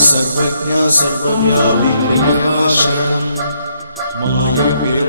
സർവജ്ഞ സർവ്യാപിനി മായാവേ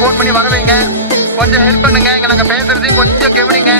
phone பண்ணி வர கொஞ்சம் ஹெல்ப் பண்ணுங்க. இங்கே நாங்கள் பேசுறதையும் கொஞ்சம் கவனிங்க.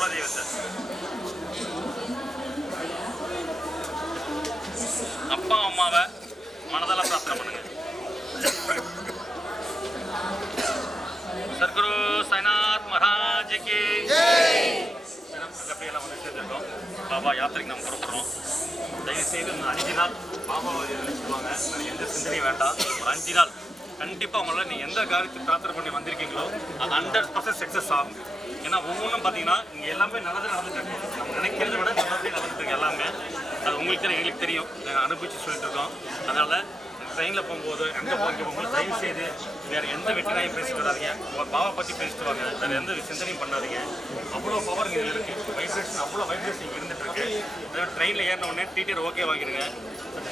குலதெய்வத்தை அப்பா அம்மாவை மனதால பிரார்த்தனை பண்ணுங்க. சத்குரு சைனாத் மகாஜிக்கு நல்லபடியெல்லாம் வந்து சேர்ந்துருக்கோம் பாபா யாத்திரைக்கு நம்ம புறப்படுறோம். தயவு செய்து அஞ்சு நாள் பாபாவை நினைச்சுக்குவாங்க எந்த சிந்தனையும் வேண்டாம். ஒரு அஞ்சு நாள் கண்டிப்பாக உங்களால் நீங்கள் எந்த காரியத்தை பிரார்த்தனை பண்ணி வந்திருக்கீங்களோ அது ஹண்ட்ரட் பர்சன்ட் சக்ஸஸ் ஆகும். ஏன்னா ஒவ்வொன்றும் பார்த்தீங்கன்னா இங்கே எல்லாமே நல்லது நடந்துட்டு இருக்கு. நம்ம நினைக்கிறத விட நல்லதே நடந்துட்டு இருக்கு எல்லாமே. அது உங்களுக்கு தெரியும் எங்களுக்கு தெரியும். நாங்கள் அனுபவிச்சு சொல்லிட்டு இருக்கோம். அதனால் ட்ரெயினில் போகும்போது எங்கே போய் போகும்போது தயவு செய்து வேறு எந்த வெற்றினாயும் பேசிட்டு வராதிங்க உங்கள் பாவை பற்றி பேசிட்டு வாங்க வேறு எந்த சிந்தனையும் பண்ணாதீங்க. அவ்வளோ பவர் இங்கே இருக்குது வைப்ரேஷன் அவ்வளோ வைப்ரேஷன் இங்கே இருந்துட்டு இருக்கு. ட்ரெயினில் ஏறின உடனே டிடிஆர் ஓகே வாங்கிடுங்க.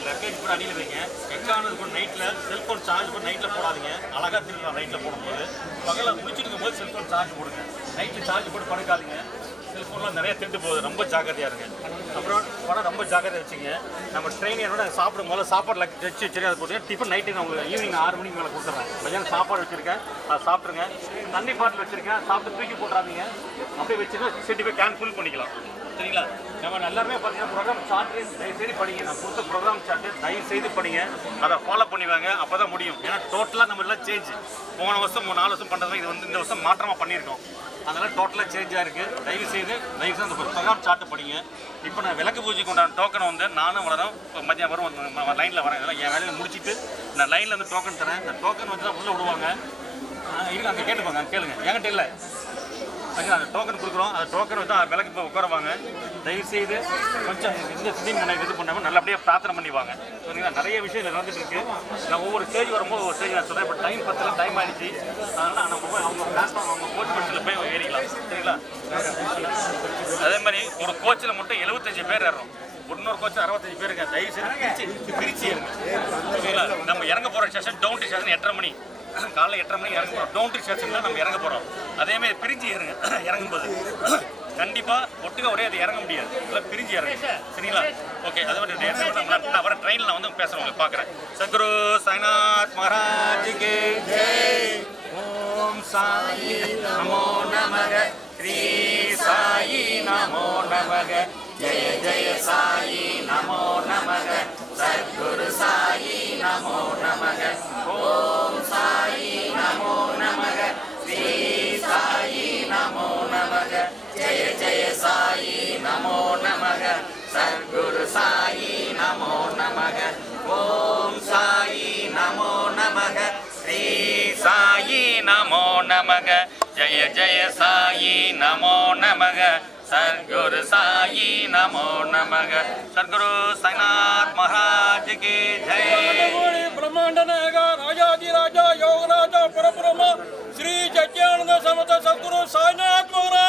லக்கேஜ் கூட அடியில் வைங்க. எக்கானது கூட நைட்டில் செல்ஃபோன் சார்ஜ் கூட நைட்டில் போடாதீங்க. அழகாக திருவிழா நைட்டில் போடும்போது. பகலில் முடிச்சுட்டு போது செல்ஃபோன் சார்ஜ் போடுங்க. நைட்டில் சார்ஜ் போட்டு படுக்காதீங்க. செல்ஃபோன்லாம் நிறைய திருட்டு போகுது. ரொம்ப ஜாக்கிரதையாக இருங்க. அப்புறம் படம் ரொம்ப ஜாக்கிரதை வச்சுங்க நம்ம ட்ரெயின் என்னோட சாப்பிடும் போது சாப்பாடு லக் வச்சு சரியாக அது போட்டு டிஃபன் நைட்டு நான் உங்களுக்கு ஈவினிங் ஆறு மணிக்கு மேலே கொடுத்துட்றேன் மதியானம் சாப்பாடு வச்சுருக்கேன். அதை சாப்பிட்ருங்க தண்ணி பாட்டில் வச்சுருக்கேன். சாப்பிட்டு தூக்கி போட்டுறாதீங்க. அப்படியே வச்சுட்டு செட்டி போய் கேன் பண்ணிக்கலாம். சரிங்களா நம்ம எல்லாருமே பார்த்தீங்கன்னா ப்ரோக்ராம் சார்ட்டு தயவு செய்து படிங்க. நான் கொடுத்த ப்ரோக்ராம் சார்ட்டு தயவு செய்து படிங்க. அதை ஃபாலோ பண்ணிவாங்க. அப்போ தான் முடியும். ஏன்னா டோட்டலாக நம்ம எல்லாம் சேஞ்ச் போன வருஷம் மூணு நாலு வருஷம் பண்ணுறது இது வந்து இந்த வருஷம் மாற்றமாக பண்ணியிருக்கோம். அதெல்லாம் டோட்டலாக சேஞ்சாக இருக்குது தயவு செய்து தயவு செய்து அந்த ப்ரோக்ராம் சார்ட்டு படிங்க. இப்போ நான் விளக்கு பூஜைக்கு உண்டான டோக்கன் வந்து நானும் வளரும். இப்போ மதியம் வரும் லைனில் வரேன். இதெல்லாம் என் வேலையை முடிச்சுட்டு நான் லைனில் வந்து டோக்கன் தரேன். அந்த டோக்கன் வந்து தான் உள்ளே விடுவாங்க. இருக்கு அங்கே கேட்டுப்பாங்க கேளுங்க. என்கிட்ட இல்லை. அந்த டோக்கன் கொடுக்குறோம். அந்த டோக்கன் வந்து விலைக்கு இப்போ உட்காருவாங்க. தயவு செய்து கொஞ்சம் இந்த சிட்டிங் பண்ண இது பண்ணாமல் நல்லபடியாக பிரார்த்தனை பண்ணிவாங்க சரிங்களா நிறைய விஷயம் இதுல நடந்துட்டு இருக்கு. நான் ஒவ்வொரு ஸ்டேஜ் வரும்போது ஒரு ஸ்டேஜ் நான் சொல்கிறேன் இப்போ டைம் பத்தில் டைம் ஆயிடுச்சு. அதனால் நம்ம போய் அவங்க பிளாட்ஃபார்ம் அவங்க கோச் பட்சத்தில் போய் ஏறிக்கலாம். சரிங்களா? அதே மாதிரி ஒரு கோச்சில் மட்டும் எழுபத்தஞ்சு பேர் ஏறுறோம் இன்னொரு கோச்சில் அறுபத்தஞ்சு பேருங்க தயவு செய்து பிரிச்சு பிரிச்சு ஏறுங்க. சரிங்களா? நம்ம இறங்க போகிற ஸ்டேஷன் டவுன் ஸ்டேஷன் எட்டரை மணி. காலைல எட்டரை மணிக்கு இறங்க போகிறோம் டவுன் ஸ்டேஷனில் நம்ம இறங்க போகிறோம் அதேமாதிரி பிரிஞ்சு ஏறுங்க இறங்கும்போது கண்டிப்பாக ஒட்டுக்க ஒரே அது இறங்க முடியாது. இல்லை பிரிஞ்சு இறங்க. சரிங்களா? ஓகே அதை மாதிரி நேரத்தில் நம்ம- நான் வர ட்ரெயினில் நான் வந்து பேசுகிறேன் பார்க்குறேன். சத்குரு சாய்நாத் மகாராஜ் ஓம் சாயி நமோ நமக. ஸ்ரீ சாயி நமோ நமக. ஜெய ஜெய சாயி நமோ நமக. சத்குரு சாயி நமோ நமக. नमः। जय जय साई नमो नमः। सद्गुरु साई नमो नमः। सद्गुरु साईनाथ महाराज की जय। ब्रह्मांड राजा जी राजा योग राजा परब्रह्म, श्री जज्ञानंद समस्त सद्गुरु साईनाथ महाराज।